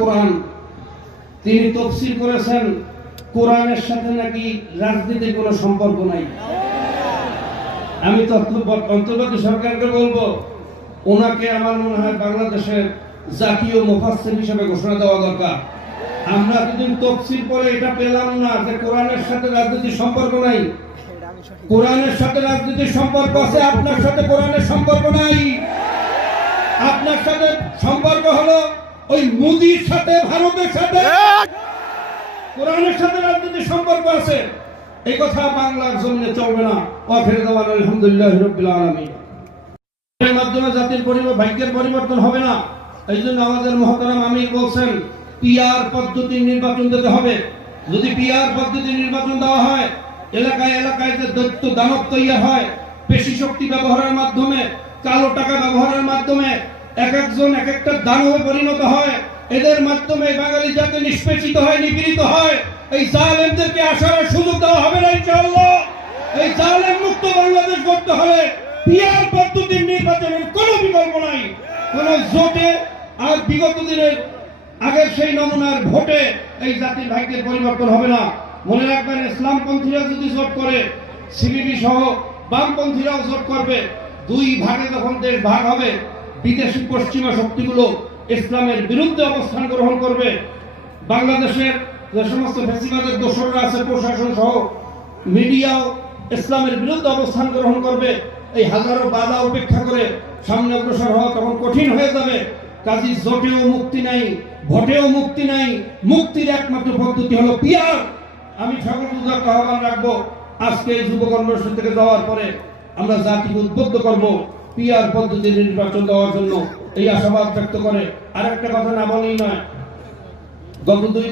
কোরআন। তিনি তফসির করেছেন, কোরআনের সাথে নাকি রাজনীতির কোনো সম্পর্ক নাই। আমি অন্তর্বর্তী সরকারকে বলব, ওনাকে আমার মনে হয় বাংলাদেশের জাতীয় মুফাসসির হিসেবে ঘোষণা দেওয়া দরকার। আমরা এতদিন তফসিল করে এটা পেলাম না যে কোরআনের সাথে রাজনীতির সম্পর্ক নাই। কোরআনের সাথে রাজনীতির সম্পর্ক আছে, আপনার সাথে কোরআনের সম্পর্ক নাই। আপনার সাথে সম্পর্ক ওই মোদির সাথে ভারতের সাথে। কোরআনের সাথে রাজনীতির সম্পর্ক আছে। এই কথা বাংলার জন্য চলবে না। অফের দেওয়ার আলহামদুলিল্লাহ রবিল আলমী এর মাধ্যমে জাতির পরিবর্তন ভাগ্যের পরিবর্তন হবে না। এই জন্য আমাদের মহতারাম আমির বলছেন পিআর পদ্ধতির নির্বাচন দিতে হবে। যদি পিআর পদ্ধতির নির্বাচন দেওয়া হয় এলাকায় এলাকায় যে দৈত্য দানব তৈরি হয় পেশি শক্তি ব্যবহারের মাধ্যমে কালো টাকা ব্যবহারের মাধ্যমে এক একজন এক একটা দানবে পরিণত হয়। এদের মাধ্যমে বাঙালি জাতি নিষ্পেষিত হয়, নিপীড়িত হয়। এই জালেমদেরকে আসার সুযোগ দেওয়া হবে না, ইনশাআল্লাহ। এই জালেম মুক্ত বাংলাদেশ করতে হলে পিয়ার পদ্ধতির নির্বাচনের কোনো বিকল্প নাই। কোন জোটে আর বিগত দিনের আগের সেই নমুনার ভোটে এই জাতির ভাগ্যের পরিবর্তন হবে না। মনে রাখবেন, ইসলামপন্থীরা যদি জোট করে সিবিবি সহ বামপন্থীরাও জোট করবে। দুই ভাগে যখন দেশ ভাগ হবে বিদেশি পশ্চিমা শক্তিগুলো ইসলামের বিরুদ্ধে অবস্থান গ্রহণ করবে। বাংলাদেশের যে সমস্ত ফেসিবাদের দোসররা আছে, প্রশাসন সহ, মিডিয়াও ইসলামের বিরুদ্ধে অবস্থান গ্রহণ করবে। এই হাজারো বাধা উপেক্ষা করে সামনে অগ্রসর হওয়া তখন কঠিন হয়ে যাবে। কাজী জোটেও মুক্তি নাই, ভোটেও মুক্তি নাই, মুক্তির একমাত্র পদ্ধতি হলো পিয়ার আমি সকল উদ্যোগ আহ্বান রাখব, আজকে এই যুব কর্মসূচি থেকে যাওয়ার পরে আমরা জাতিকে উদ্বুদ্ধ করব। পিয়ার পদ্ধতির নির্বাচন দেওয়ার জন্য এই আশাবাদ ব্যক্ত করে। আর একটা কথা না বলেই নয়, গত দুই